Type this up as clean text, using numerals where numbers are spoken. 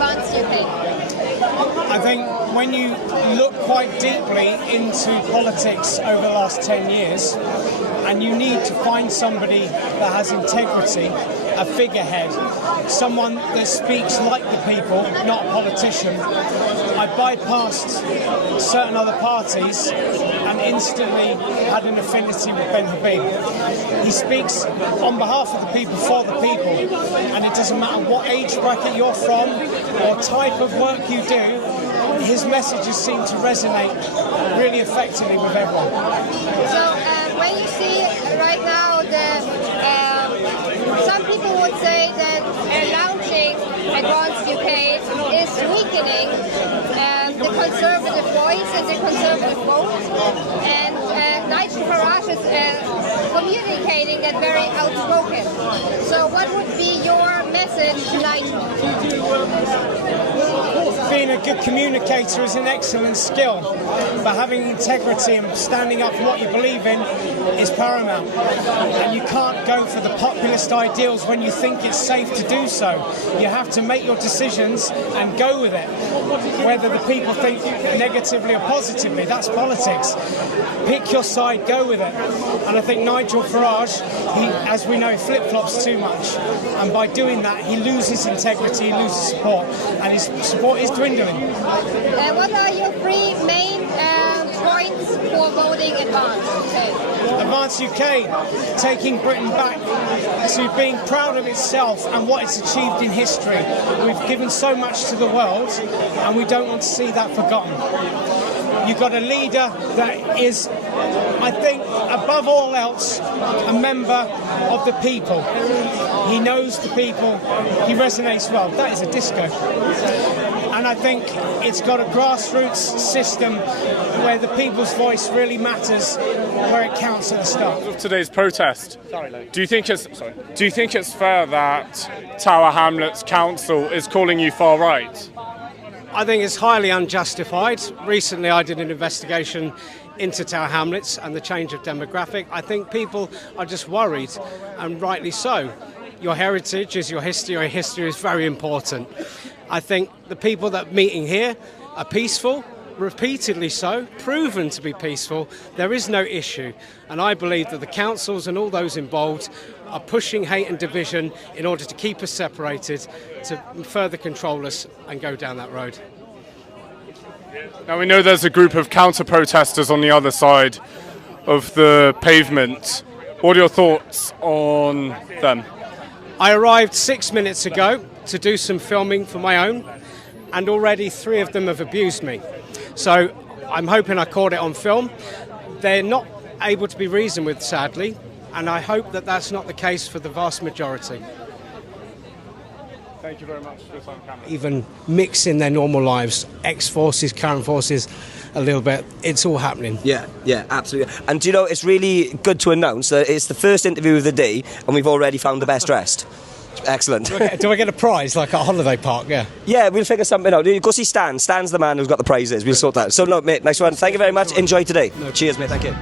advance UK? I think when you look quite deeply into politics over the last 10 years, and you need to find somebody that has integrity, a figurehead, someone that speaks like the people, not a politician. I bypassed certain other parties and instantly had an affinity with Ben Habib. He speaks on behalf of the people, for the people, and it doesn't matter what age bracket you're from or type of work you do, his messages seem to resonate really effectively with everyone. So when you see right now, some people would say that launching Advanced UK is weakening the conservative voice and the conservative vote, and Nigel Farage is communicating that very outspoken. So what would be your message to Nigel? Being a good communicator is an excellent skill, but having integrity and standing up for what you believe in is paramount. And you can't go for the populist ideals when you think it's safe to do so. You have to make your decisions and go with it. Whether the people think negatively or positively, that's politics. Pick your side, go with it. And I think Nigel Farage, he, as we know, flip-flops too much. And by doing that, he loses integrity, he loses support, and his support is dwindling. What are your three main points for voting Advance UK? Advance UK, taking Britain back to being proud of itself and what it's achieved in history. We've given so much to the world, and we don't want to see that forgotten. You've got a leader that is, I think, above all else, a member of the people. He knows the people, he resonates well. That is a disco. And I think it's got a grassroots system where the people's voice really matters, where it counts at the start. Of today's protest, do you think it's fair that Tower Hamlets Council is calling you far right? I think it's highly unjustified. Recently I did an investigation into Tower Hamlets and the change of demographic. I think people are just worried, and rightly so. Your heritage is your history is very important. I think the people that are meeting here are peaceful, repeatedly so, proven to be peaceful. There is no issue, and I believe that the councils and all those involved are pushing hate and division in order to keep us separated, to further control us and go down that road. Now we know there's a group of counter-protesters on the other side of the pavement. What are your thoughts on them? I arrived 6 minutes ago to do some filming for my own, and already 3 of them have abused me. So I'm hoping I caught it on film. They're not able to be reasoned with, sadly, and I hope that that's not the case for the vast majority. Thank you very much for your time, Cameron. Even mix in their normal lives, ex-forces, current forces, a little bit. It's all happening. Yeah, absolutely. And you know, it's really good to announce that it's the first interview of the day, and we've already found the best dressed. Excellent. Do I get a prize like at a holiday park? Yeah, we'll figure something out. Go see Stan. Stan's the man who's got the prizes. We'll sort that. So, no, mate, nice one. Thank you very much. Enjoy today. Cheers, mate. Thank you.